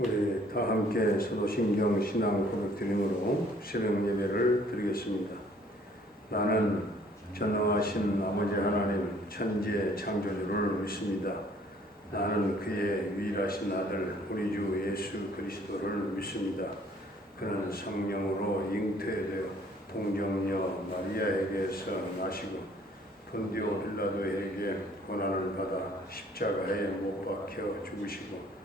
우리 다 함께 사도신경 신앙 고백 드림으로 새벽 예배를 드리겠습니다. 나는 전능하신 아버지 하나님 천지의 창조주를 믿습니다. 나는 그의 유일하신 아들 우리 주 예수 그리스도를 믿습니다. 그는 성령으로 잉태되어 동정녀 마리아에게서 나시고 본디오 빌라도에게 고난을 받아 십자가에 못 박혀 죽으시고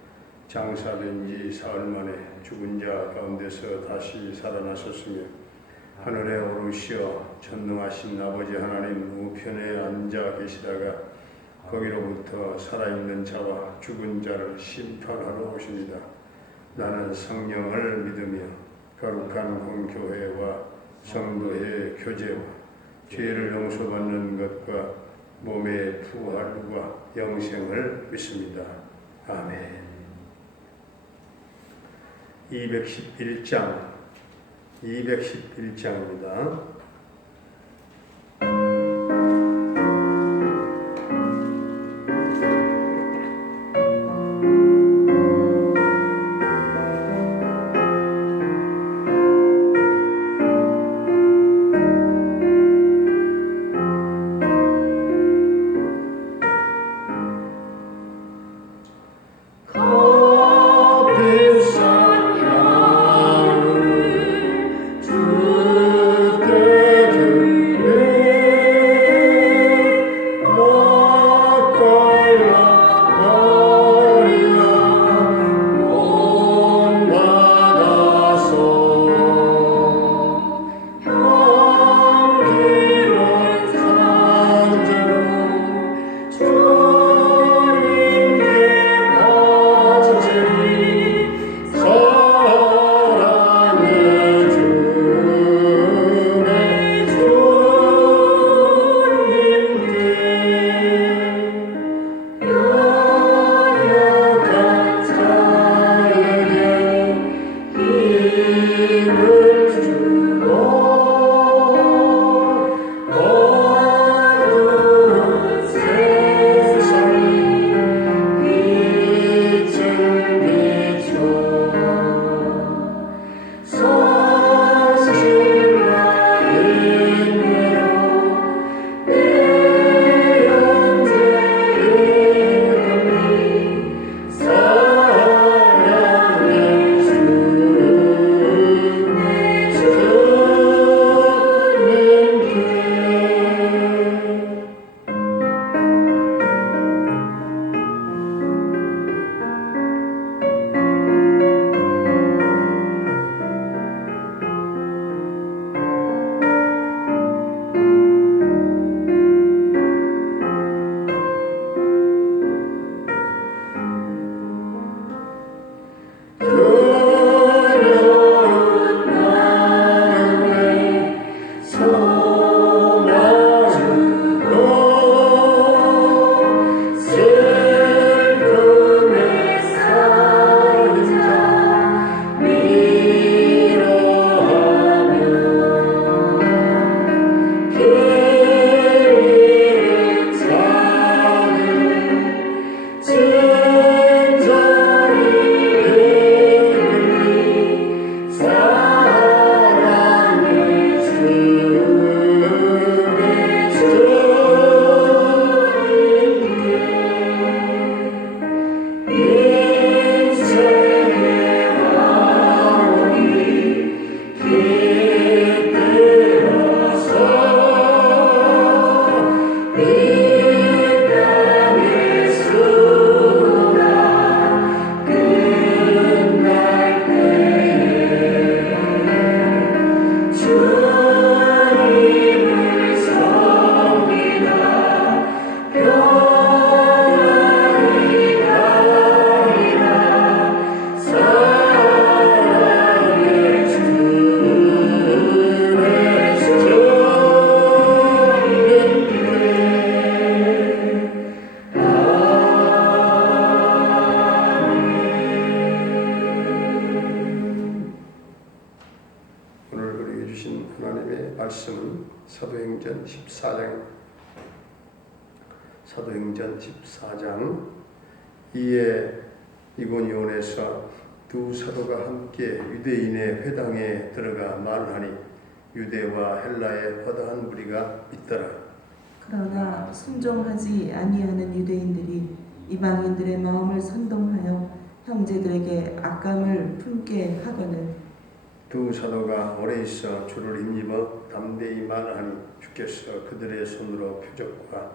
장사된 지 사흘 만에 죽은 자 가운데서 다시 살아나셨으며 하늘에 오르시어 전능하신 아버지 하나님 우편에 앉아 계시다가 거기로부터 살아있는 자와 죽은 자를 심판하러 오십니다. 나는 성령을 믿으며 거룩한 공교회와 성도의 교제와 죄를 용서받는 것과 몸의 부활과 영생을 믿습니다. 아멘. 211장입니다. 사도행전 14장 이에 이고니온에서 두 사도가 함께 유대인의 회당에 들어가 말하니 유대와 헬라의 허다한 무리가 있더라. 그러나 순종하지 아니하는 유대인들이 이방인들의 마음을 선동하여 형제들에게 악감을 품게 하거늘 두 사도가 오래 있어 주를 힘입어 담대히 말하니 주께서 그들의 손으로 표적과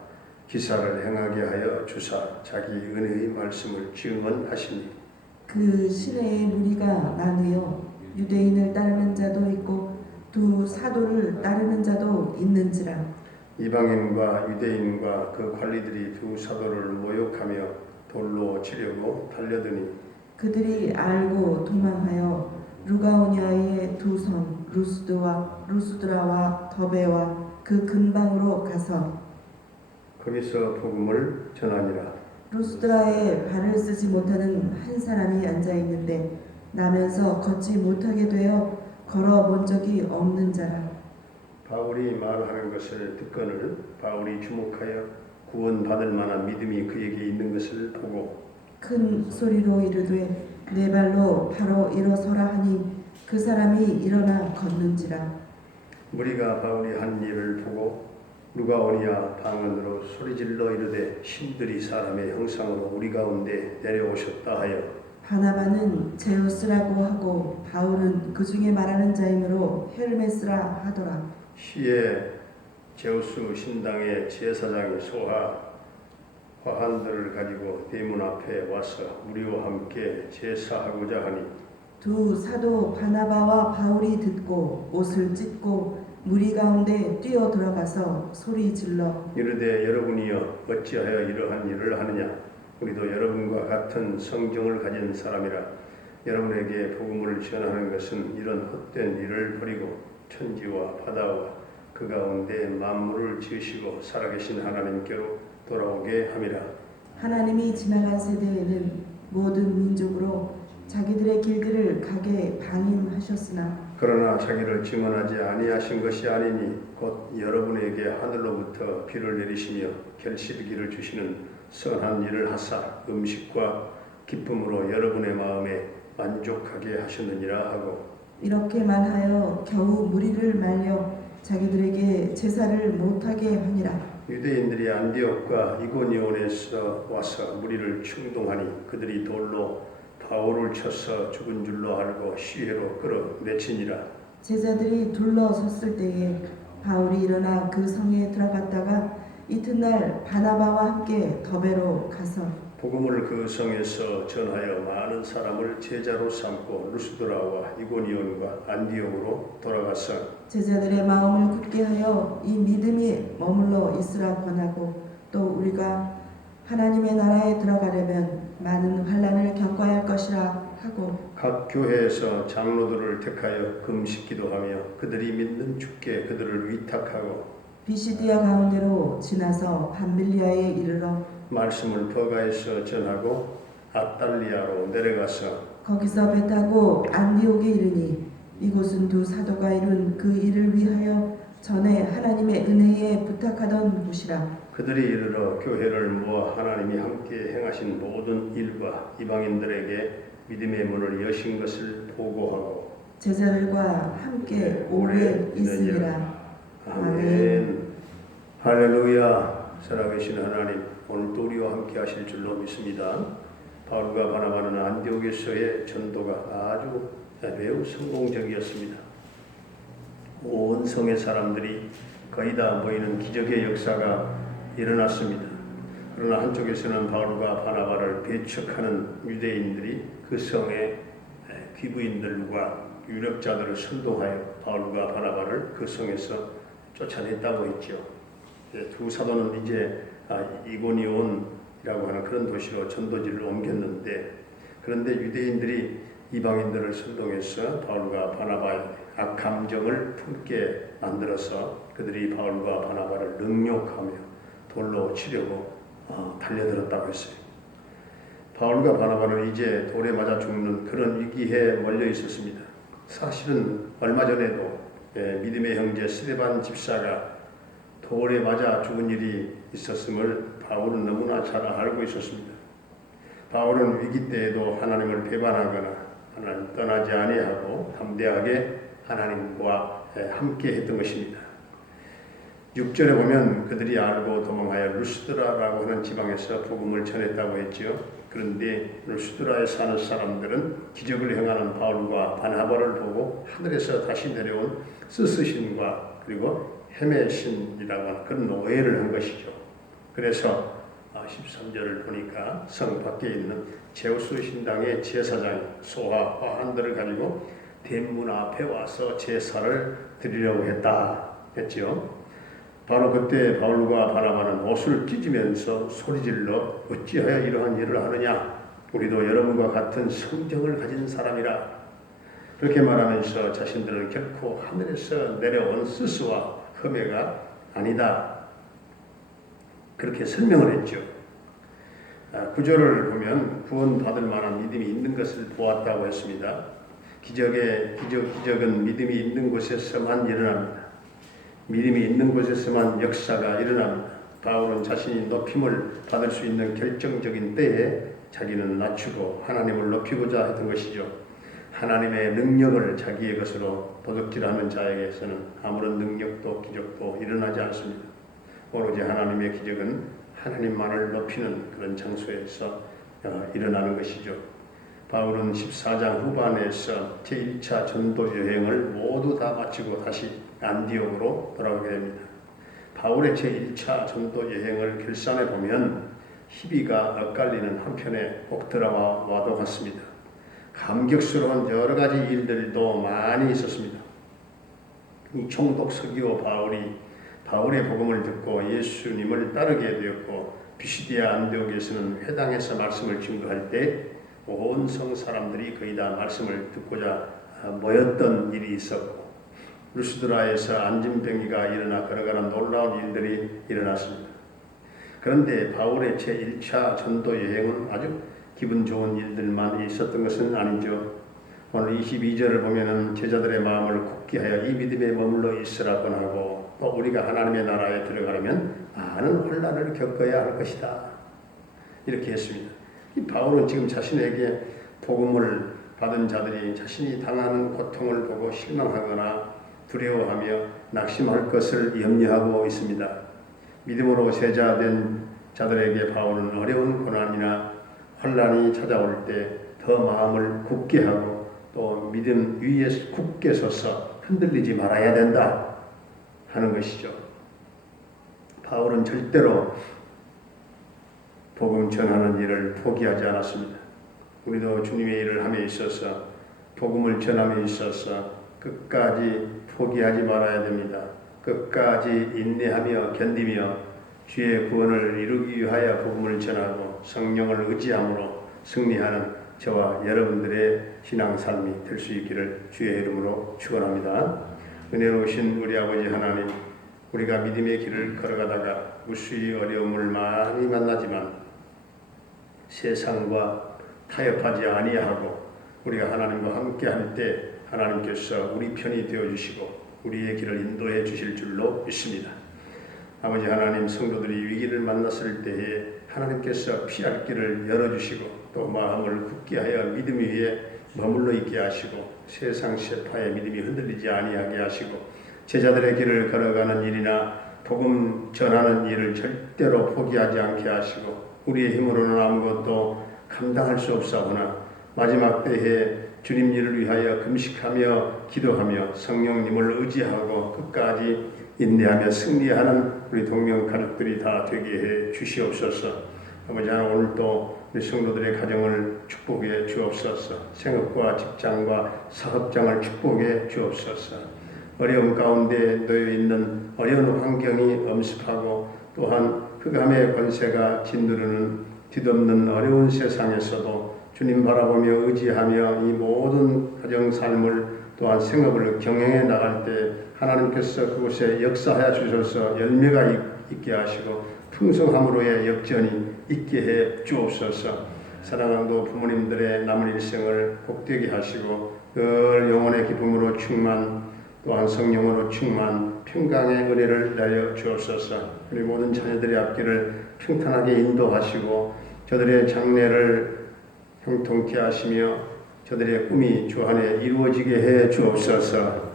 기사를 행하게 하여 주사 자기 은혜의 말씀을 증언하시니 그 시내에 무리가 나누어 유대인을 따르는 자도 있고 두 사도를 따르는 자도 있는지라. 이방인과 유대인과 그 관리들이 두 사도를 모욕하며 돌로 치려고 달려드니 그들이 알고 도망하여 루가오니아의 두 성 루스드라와 더베와 그 근방으로 가서 거기서 복음을 전하니라. 루스드라에 발을 쓰지 못하는 한 사람이 앉아 있는데 나면서 걷지 못하게 되어 걸어본 적이 없는 자라. 바울이 말하는 것을 듣거늘 바울이 주목하여 구원받을 만한 믿음이 그에게 있는 것을 보고 큰 소리로 이르되 내 발로 바로 일어서라 하니 그 사람이 일어나 걷는지라. 무리가 바울이 한 일을 보고 루가오니아 방언으로 소리질러 이르되 신들이 사람의 형상으로 우리 가운데 내려오셨다 하여 바나바는 제우스라고 하고 바울은 그 중에 말하는 자이므로 헤르메스라 하더라. 시에 제우스 신당의 제사장이 화환들을 가지고 대문 앞에 와서 우리와 함께 제사하고자 하니 두 사도 바나바와 바울이 듣고 옷을 찢고 무리 가운데 뛰어 들어가서 소리 질러 이르되 여러분이여 어찌하여 이러한 일을 하느냐 우리도 여러분과 같은 성경을 가진 사람이라 여러분에게 복음을 전하는 것은 이런 헛된 일을 버리고 천지와 바다와 그 가운데 만물을 지으시고 살아계신 하나님께로 돌아오게 함이라. 하나님이 지나간 세대에는 모든 민족으로 자기들의 길들을 가게 방임하셨으나 그러나 자기를 증언하지 아니하신 것이 아니니 곧 여러분에게 하늘로부터 비를 내리시며 결실기를 주시는 선한 일을 하사 음식과 기쁨으로 여러분의 마음에 만족하게 하셨느니라 하고 이렇게 말하여 겨우 무리를 말려 자기들에게 제사를 못하게 하니라. 유대인들이 안디옥과 이고니온에서 와서 무리를 충동하니 그들이 돌로 바울을 쳐서 죽은 줄로 알고 시해로 끌어내치니라. 제자들이 둘러섰을 때에 바울이 일어나 그 성에 들어갔다가 이튿날 바나바와 함께 더베로 가서 복음을 그 성에서 전하여 많은 사람을 제자로 삼고 루스드라와 이고니온과 안디옥으로 돌아가서 제자들의 마음을 굳게 하여 이 믿음이 머물러 있으라 권하고 또 우리가 하나님의 나라에 들어가려면 많은 환난을 겪어야 할 것이라 하고 각 교회에서 장로들을 택하여 금식기도하며 그들이 믿는 주께 그들을 위탁하고 비시디아 가운데로 지나서 밤빌리아에 이르러 말씀을 버가에서 전하고 아달리아로 내려가서 거기서 배 타고 안디옥에 이르니 이곳은 두 사도가 이룬 그 일을 위하여 전에 하나님의 은혜에 부탁하던 곳이라. 그들이 이르러 교회를 모아 하나님이 함께 행하신 모든 일과 이방인들에게 믿음의 문을 여신 것을 보고하고 제자들과 함께 오래 있으니라. 아멘. 할렐루야. 살아계신 하나님, 오늘도 우리와 함께 하실 줄로 믿습니다. 바울과 바나바는 안디옥에서의 전도가 아주 매우 성공적이었습니다. 온 성의 사람들이 거의 다 모이는 기적의 역사가 일어났습니다. 그러나 한쪽에서는 바울과 바나바를 배척하는 유대인들이 그 성의 귀부인들과 유력자들을 선동하여 바울과 바나바를 그 성에서 쫓아냈다고 했죠. 두 사도는 이제 이고니온이라고 하는 그런 도시로 전도지를 옮겼는데 그런데 유대인들이 이방인들을 선동해서 바울과 바나바의 악감정을 품게 만들어서 그들이 바울과 바나바를 능욕하며 돌로 치려고 달려들었다고 했어요. 바울과 바나바는 이제 돌에 맞아 죽는 그런 위기에 몰려 있었습니다. 사실은 얼마 전에도 믿음의 형제 스데반 집사가 돌에 맞아 죽은 일이 있었음을 바울은 너무나 잘 알고 있었습니다. 바울은 위기 때에도 하나님을 배반하거나 하나님 떠나지 아니하고 담대하게 하나님과 함께 했던 것입니다. 6절에 보면 그들이 알고 도망하여 루스드라라고 하는 지방에서 복음을 전했다고 했지요. 그런데 루스드라에 사는 사람들은 기적을 행하는 바울과 바나바를 보고 하늘에서 다시 내려온 스스신과 그리고 헤매신이라고 하는 그런 오해를 한 것이죠. 그래서 13절을 보니까 성 밖에 있는 제우스 신당의 제사장이 소와 화환들을 가지고 대문 앞에 와서 제사를 드리려고 했죠. 바로 그때 바울과 바나바는 옷을 찢으면서 소리질러 어찌하여 이러한 일을 하느냐? 우리도 여러분과 같은 성정을 가진 사람이라. 그렇게 말하면서 자신들은 결코 하늘에서 내려온 스스와 흠해가 아니다. 그렇게 설명을 했죠. 9절을 보면 구원받을 만한 믿음이 있는 것을 보았다고 했습니다. 기적은 믿음이 있는 곳에서만 일어납니다. 믿음이 있는 곳에서만 역사가 일어납니다. 바울은 자신이 높임을 받을 수 있는 결정적인 때에 자기는 낮추고 하나님을 높이고자 했던 것이죠. 하나님의 능력을 자기의 것으로 도둑질하는 자에게서는 아무런 능력도 기적도 일어나지 않습니다. 오로지 하나님의 기적은 하나님만을 높이는 그런 장소에서 일어나는 것이죠. 바울은 14장 후반에서 제1차 전도 여행을 모두 다 마치고 다시 안디옥으로 돌아오게 됩니다. 바울의 제1차 전도 여행을 결산해 보면 희비가 엇갈리는 한편의 꼭 드라마와도 같습니다. 감격스러운 여러 가지 일들도 많이 있었습니다. 이 총독 서기오 바울의 복음을 듣고 예수님을 따르게 되었고 비시디아 안디옥에서는 회당에서 말씀을 증거할 때 온 성 사람들이 거의 다 말씀을 듣고자 모였던 일이 있었고 루스드라에서 안진병이가 일어나 걸어가는 놀라운 일들이 일어났습니다. 그런데 바울의 제1차 전도 여행은 아주 기분 좋은 일들만 있었던 것은 아니죠. 오늘 22절을 보면은 제자들의 마음을 굳게 하여 이 믿음에 머물러 있으라 권하고 또 우리가 하나님의 나라에 들어가려면 많은 혼란을 겪어야 할 것이다. 이렇게 했습니다. 이 바울은 지금 자신에게 복음을 받은 자들이 자신이 당하는 고통을 보고 실망하거나 두려워하며 낙심할 것을 염려하고 있습니다. 믿음으로 세자된 자들에게 바울은 어려운 고난이나 혼란이 찾아올 때 더 마음을 굳게 하고 또 믿음 위에 굳게 서서 흔들리지 말아야 된다 하는 것이죠. 바울은 절대로 복음 전하는 일을 포기하지 않았습니다. 우리도 주님의 일을 함에 있어서 복음을 전함에 있어서 끝까지 포기하지 말아야 됩니다. 끝까지 인내하며 견디며 주의 구원을 이루기 위하여 복음을 전하고 성령을 의지함으로 승리하는 저와 여러분들의 신앙삶이 될 수 있기를 주의 이름으로 축원합니다. 은혜로우신 우리 아버지 하나님, 우리가 믿음의 길을 걸어가다가 무수히 어려움을 많이 만나지만 세상과 타협하지 아니하고 우리가 하나님과 함께할 때 하나님께서 우리 편이 되어주시고 우리의 길을 인도해 주실 줄로 믿습니다. 아버지 하나님, 성도들이 위기를 만났을 때에 하나님께서 피할 길을 열어주시고 또 마음을 굳게 하여 믿음 위에 머물러 있게 하시고 세상 세파의 믿음이 흔들리지 아니하게 하시고 제자들의 길을 걸어가는 일이나 복음 전하는 일을 절대로 포기하지 않게 하시고 우리의 힘으로는 아무것도 감당할 수 없사오나 마지막 때에 주님 일을 위하여 금식하며 기도하며 성령님을 의지하고 끝까지 인내하며 승리하는 우리 동명 가족들이 다 되게 해 주시옵소서. 아버지 하나님, 오늘도 우리 성도들의 가정을 축복해 주옵소서. 생업과 직장과 사업장을 축복해 주옵소서. 어려움 가운데 놓여 있는 어려운 환경이 엄습하고 또한 흑암의 권세가 짓누르는 뒤덮는 어려운 세상에서도 주님 바라보며 의지하며 이 모든 가정 삶을 또한 생업을 경영해 나갈 때 하나님께서 그곳에 역사하여 주셔서 열매가 있게 하시고 풍성함으로의 역전이 있게 해 주옵소서. 사랑하는 부모님들의 남은 일생을 복되게 하시고 늘 영혼의 기쁨으로 충만 또한 성령으로 충만 평강의 은혜를 내려 주옵소서. 우리 모든 자녀들의 앞길을 평탄하게 인도하시고 저들의 장래를 형통케 하시며 저들의 꿈이 주 안에 이루어지게 해 주옵소서.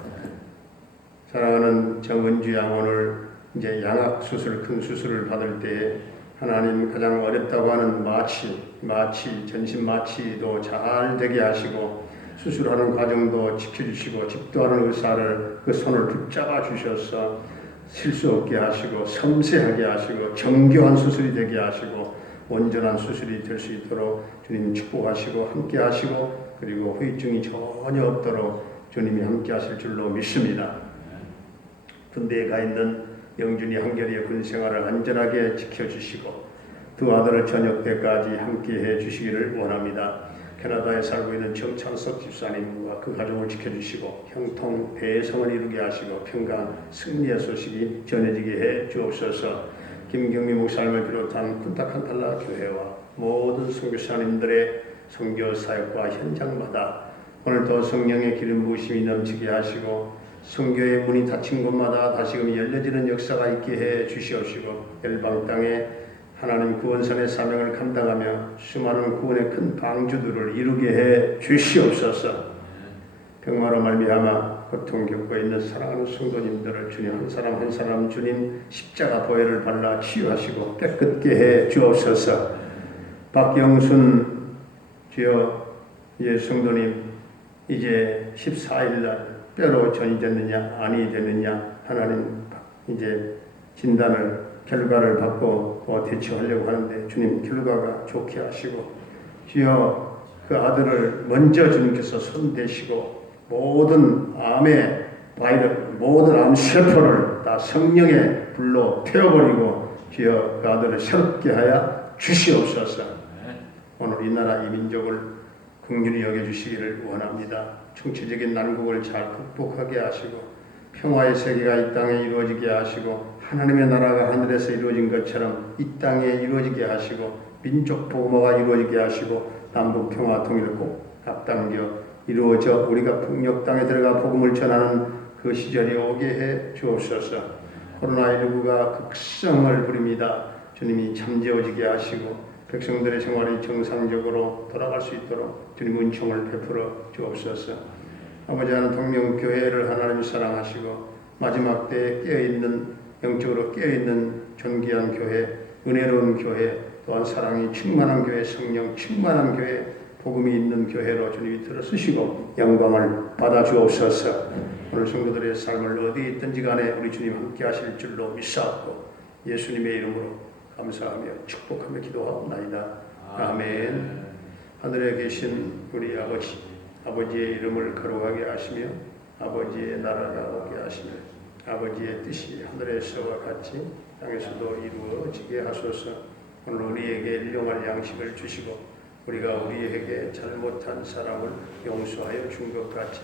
사랑하는 정은주 양, 오늘 이제 양악 수술, 큰 수술을 받을 때 하나님 가장 어렵다고 하는 마취, 전신 마취도 잘 되게 하시고 수술하는 과정도 지켜주시고 집도하는 의사를 그 손을 붙잡아 주셔서 실수 없게 하시고 섬세하게 하시고 정교한 수술이 되게 하시고 온전한 수술이 될 수 있도록 주님 축복하시고 함께 하시고 그리고 후유증이 전혀 없도록 주님이 함께 하실 줄로 믿습니다. 군대에 가 있는 영준이 한결이의 군 생활을 안전하게 지켜주시고 두 아들을 저녁 때까지 함께해 주시기를 원합니다. 캐나다에 살고 있는 정창석 집사님과 그 가정을 지켜주시고 형통 대성을 이루게 하시고 평강 승리의 소식이 전해지게 해 주옵소서. 김경미 목사님을 비롯한 쿤타칸탈라 교회와 모든 선교사님들의 선교 사역과 현장마다 오늘도 성령의 기름 부으심이 넘치게 하시고 선교의 문이 닫힌 곳마다 다시금 열려지는 역사가 있게 해 주시옵시고 열방 땅에 하나님 구원선의 사명을 감당하며 수많은 구원의 큰 방주들을 이루게 해 주시옵소서. 병마로 말미암아 고통 겪고 있는 사랑하는 성도님들을 주님 한 사람 한 사람 주님 십자가 보혈을 발라 치유하시고 깨끗게 해 주옵소서. 박영순 주여, 예 성도님 이제 14일날 뼈로 전이 됐느냐 아니 됐느냐 하나님 이제 결과를 받고 대처하려고 하는데 주님 결과가 좋게 하시고 주여 그 아들을 먼저 주님께서 손대시고 모든 암의 바이러스 모든 암 세포를 다 성령의 불로 태워버리고 주여 그 아들을 새롭게 하여 주시옵소서. 오늘 이 나라 이 민족을 긍휼히 여겨주시기를 원합니다. 총체적인 난국을 잘 극복하게 하시고 평화의 세계가 이 땅에 이루어지게 하시고 하나님의 나라가 하늘에서 이루어진 것처럼 이 땅에 이루어지게 하시고 민족 복음화가 이루어지게 하시고 남북 평화 통일을 꼭 앞당겨 이루어져 우리가 북녘 땅에 들어가 복음을 전하는 그 시절이 오게 해 주옵소서. 코로나19가 극성을 부립니다. 주님이 잠재워지게 하시고 백성들의 생활이 정상적으로 돌아갈 수 있도록 주님 은총을 베풀어 주옵소서. 아버지 하나님 동명교회를 하나님 사랑하시고 마지막 때에 깨어있는 영적으로 깨어있는 존귀한 교회, 은혜로운 교회, 또한 사랑이 충만한 교회, 성령 충만한 교회, 복음이 있는 교회로 주님이 들어쓰시고 영광을 받아 주옵소서. 오늘 성도들의 삶을 어디에 있든지 간에 우리 주님 함께 하실 줄로 믿사옵고 예수님의 이름으로 감사하며 축복하며 기도하옵나이다. 아멘. 하늘에 계신 우리 아버지의 이름을 거룩하게 하시며 아버지의 나라가 오게 하시며 아버지의 뜻이 하늘에서와 같이 땅에서도 이루어지게 하소서. 오늘 우리에게 일용할 양식을 주시고 우리가 우리에게 잘못한 사람을 용서하여 준 것 같이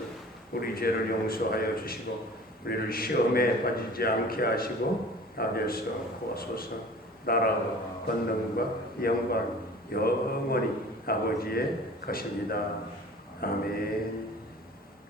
우리 죄를 용서하여 주시고 우리를 시험에 빠지지 않게 하시고 악에서 구하소서. 나라와 권능과 영광 영원히 아버지의 것입니다. 아멘.